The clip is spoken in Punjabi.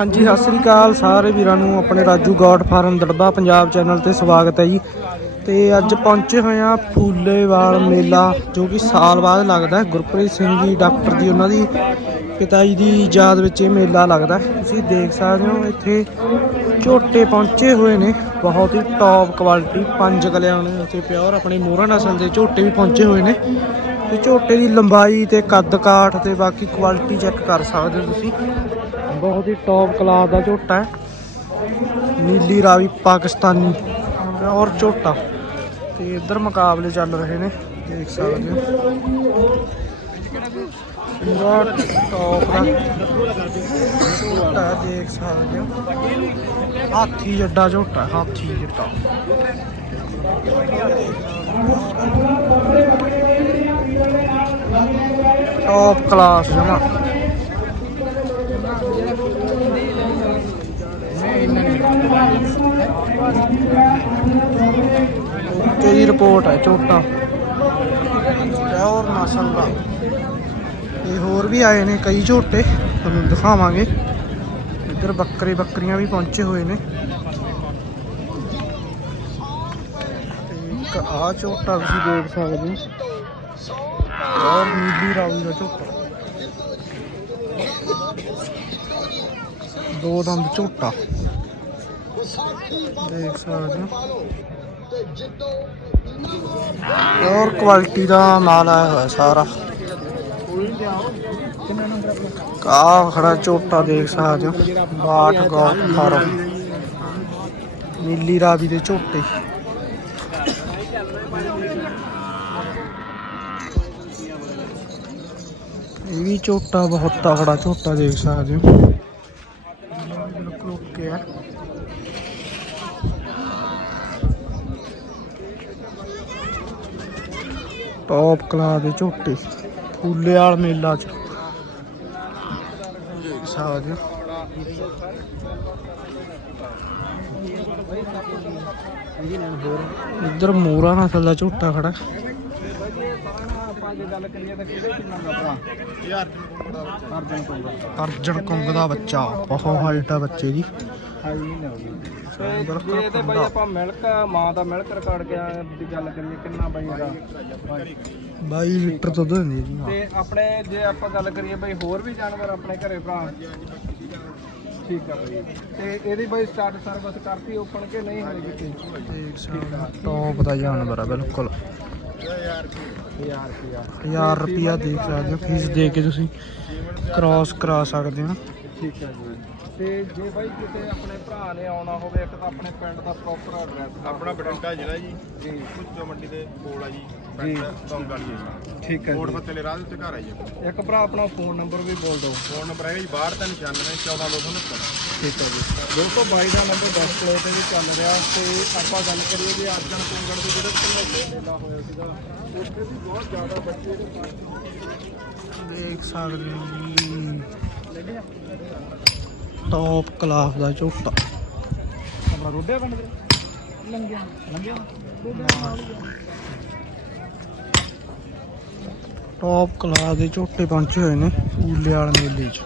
ਹਾਂਜੀ, ਸਤਿ ਸ੍ਰੀ ਅਕਾਲ ਸਾਰੇ ਵੀਰਾਂ ਨੂੰ, ਆਪਣੇ ਰਾਜੂ ਗੋਡ ਫਾਰਮ ਦੜਬਾ ਪੰਜਾਬ ਚੈਨਲ ਤੇ ਸਵਾਗਤ ਹੈ ਜੀ। ਤੇ ਅੱਜ ਪਹੁੰਚੇ ਹੋਏ ਆ ਫੂਲੇਵਾਲ ਮੇਲਾ, ਜੋ ਕਿ ਸਾਲ ਬਾਅਦ ਲੱਗਦਾ ਗੁਰਪ੍ਰੀਤ ਸਿੰਘ ਜੀ, ਡਾਕਟਰ ਜੀ, ਉਹਨਾਂ ਦੀ ਪਿਤਾ ਜੀ ਦੀ ਯਾਦ ਵਿੱਚ ਇਹ ਮੇਲਾ ਲੱਗਦਾ ਤੁਸੀਂ ਦੇਖ ਸਕਦੇ ਹੋ, ਇੱਥੇ ਝੋਟੇ ਪਹੁੰਚੇ ਹੋਏ ਨੇ। ਬਹੁਤ ਹੀ ਟੌਪ ਕੁਆਲਿਟੀ ਪੰਜ ਕਲਿਆਂ ਨੇ ਇੱਥੇ ਪਿਓਰ ਆਪਣੇ ਮੋਹਰਾ ਨਸਲ ਦੇ ਝੋਟੇ ਵੀ ਪਹੁੰਚੇ ਹੋਏ ਨੇ। ਤੇ ਝੋਟੇ ਦੀ ਲੰਬਾਈ ਤੇ ਕੱਦ ਕਾਠ ਤੇ ਬਾਕੀ ਕੁਆਲਿਟੀ ਚੈੱਕ ਕਰ ਸਕਦੇ ਹੋ ਤੁਸੀਂ। ਬਹੁਤ ਹੀ ਟੌਪ ਕਲਾਸ ਦਾ ਝੋਟਾ ਹੈ। ਨੀਲੀ ਰਾਵੀ ਪਾਕਿਸਤਾਨੀ ਔਰ ਝੋਟਾ। ਤੇ ਇੱਧਰ ਮੁਕਾਬਲੇ ਚੱਲ ਰਹੇ ਨੇ, ਦੇਖ ਸਕਦੇ ਹੋ। ਪੂਰਾ ਟੌਪ ਦਾ ਝੋਟਾ ਦੇਖ ਸਕਦੇ ਹੋ। ਹਾਥੀ ਜੱਡਾ ਝੋਟਾ ਹਾਥੀ ਜੱਡਾ। ਟੌਪ ਕਲਾਸ ਜਮਾ। ਓਕੇ ਦੀ ਰਿਪੋਰਟ ਹੈ ਝੋਟਾ। ਪਿਓਰ ਨਸਲ ਦਾ। ਤੇ ਹੋਰ ਵੀ ਆਏ ਨੇ ਕਈ ਝੋਟੇ, ਤੁਹਾਨੂੰ ਦਿਖਾਵਾਂਗੇ। ਇੱਧਰ ਬੱਕਰੇ ਬੱਕਰੀਆਂ ਵੀ ਪਹੁੰਚੇ ਹੋਏ ਨੇ। ਤੇ ਇੱਕ ਆ ਝੋਟਾ ਤੁਸੀਂ ਦੇਖ ਸਕਦੇ ਹੋ। ਨੀਲੀ ਰਾਵੀ ਦਾ ਝੋਟਾ। ਦੋ ਦੰਦ ਝੋਟਾ ਦੇਖ ਸਕਦੇ ਹੋ ਔਰ ਕੁਆਲਿਟੀ ਦਾ ਮਾਲ ਆਇਆ ਹੋਇਆ ਸਾਰਾ ਕਾ ਖੜਾ ਝੋਟਾ ਦੇਖ ਸਕਦੇ ਹੋ। ਬਾਟ ਗੋਟ ਫਾਰਮ ਨੀਲੀ ਰਾਵੀ ਦੇ ਝੋਟੇ। ਵੀ ਝੋਟਾ ਬਹੁਤ ਤਗੜਾ ਝੋਟਾ ਦੇਖ ਸਕਦੇ ਹੋ। ਬਿਲਕੁਲ ਓਕੇ ਹੈ ਟੌਪ ਕਲਾਸ ਦੇ ਝੋਟੇ, ਫੂਲੇ ਵਾਲ ਮੇਲਾ ਚ। ਦੇਖ ਸਕਦੇ ਹੋ। ਇੱਧਰ ਮੋਰਾ ਨਸਲ ਦਾ ਝੋਟਾ ਖੜਾ। ਅਰਜਨ ਕੁੰਗ ਦਾ ਬੱਚਾ। ਬਹੁਤ ਹਾਈਟ ਆ ਬੱਚੇ ਦੀ। ਤੇ ਜੇ ਤੇ ਬਈ ਆਪਾਂ ਮਿਲਕ ਮਾਂ ਦਾ ਮਿਲਕ ਰਿਕਾਰਡ ਦੀ ਗੱਲ ਕਰੀਏ ਕਿੰਨਾ ਬਈ ਇਹਦਾ? 22 ਲੀਟਰ ਦੁੱਧ ਦਿੰਦੀ ਜੀ ਤੇ ਆਪਣੇ ਜੇ ਆਪਾਂ ਗੱਲ ਕਰੀਏ ਬਈ ਹੋਰ ਵੀ ਜਾਨਵਰ ਆਪਣੇ ਘਰੇ ਭਰਾ? ਠੀਕ ਆ ਬਈ। ਤੇ ਇਹਦੀ ਬਈ ਸਟਾਰਟ ਸਰਵਿਸ ਕਰਤੀ ਓਪਨ ਕਿ ਨਹੀਂ ਹੋਈ ਕਿਤੇ ਦੇਖ ਸਕਦੇ ਹੋ ਟੌਪ ਦਾ ਜਾਨਵਰ ਆ ਬਿਲਕੁਲ। 1000 ਰੁਪਿਆ 1000 ਰੁਪਿਆ ਦੇ ਸਕਦੇ ਹੋ ਫੀਸ ਦੇ ਕੇ ਤੁਸੀਂ ਕ੍ਰਾਸ ਕਰਾ ਸਕਦੇ ਹੋ। ਠੀਕ ਹੈ ਜੀ। ਤੇ ਜੇ ਬਾਈ ਕਿਤੇ ਆਪਣੇ ਭਰਾ ਨੇ ਆਉਣਾ ਹੋਵੇ ਇੱਕ ਤਾਂ ਆਪਣੇ ਪਿੰਡ ਦਾ ਪ੍ਰੋਪਰ ਐਡਰੈਸ ਆਪਣਾ ਬਠਿੰਡਾ ਜ਼ਿਲ੍ਹਾ ਜੀ। ਜੀ। ਕੁੱਚੋ ਮੰਡੀ ਦੇ ਕੋਲ ਆ ਜੀ। ਜੀ। ਪਿੰਡ ਦੌਂਗਾਲੀ ਹੈ ਠੀਕ ਹੈ ਕੋਟ ਜੀ। ਫੱਤੇ ਰਾਹ ਦੇ ਉੱਤੇ ਘਰ ਆ ਜੀ ਆਪਣਾ। ਇੱਕ ਭਰਾ ਆਪਣਾ ਫੋਨ ਨੰਬਰ ਵੀ ਬੋਲ ਦਿਓ। ਫੋਨ ਨੰਬਰ ਹੈਗਾ ਜੀ 6295 14269 ਠੀਕ ਹੈ ਜੀ। ਦੋਸਤੋ ਬਾਈ ਦਾ ਨੰਬਰ ਡਿਸਪਲੇ ਤੇ ਵੀ ਚੱਲ ਰਿਹਾ ਤੇ ਆਪਾਂ ਗੱਲ ਕਰੀਏ ਵੀ ਅਰਜਨ ਕੁੰਗੜ ਦੇ ਜਿਹੜੇ ਘਨੌਲੇ ਮੇਲਾ ਹੋਇਆ ਸੀਗਾ ਉੱਥੇ ਵੀ ਬਹੁਤ ਜ਼ਿਆਦਾ ਬੱਚੇ ਦੇ ਦੇਖ ਸਕਦੇ ਹੋ ਜੀ। ਟੌਪ ਕਲਾਸ ਦਾ ਝੋਟਾ। ਆਪਣਾ ਰੋਡਿਆ ਪਿੰਡ ਦੇ ਲੰਗਿਆ ਲੰਗਿਆ ਟੌਪ ਕਲਾਸ ਦੇ ਝੋਟੇ ਪਹੁੰਚੇ ਹੋਏ ਨੇ ਫੂਲੇ ਵਾਲੇ ਮੇਲੇ 'ਚ।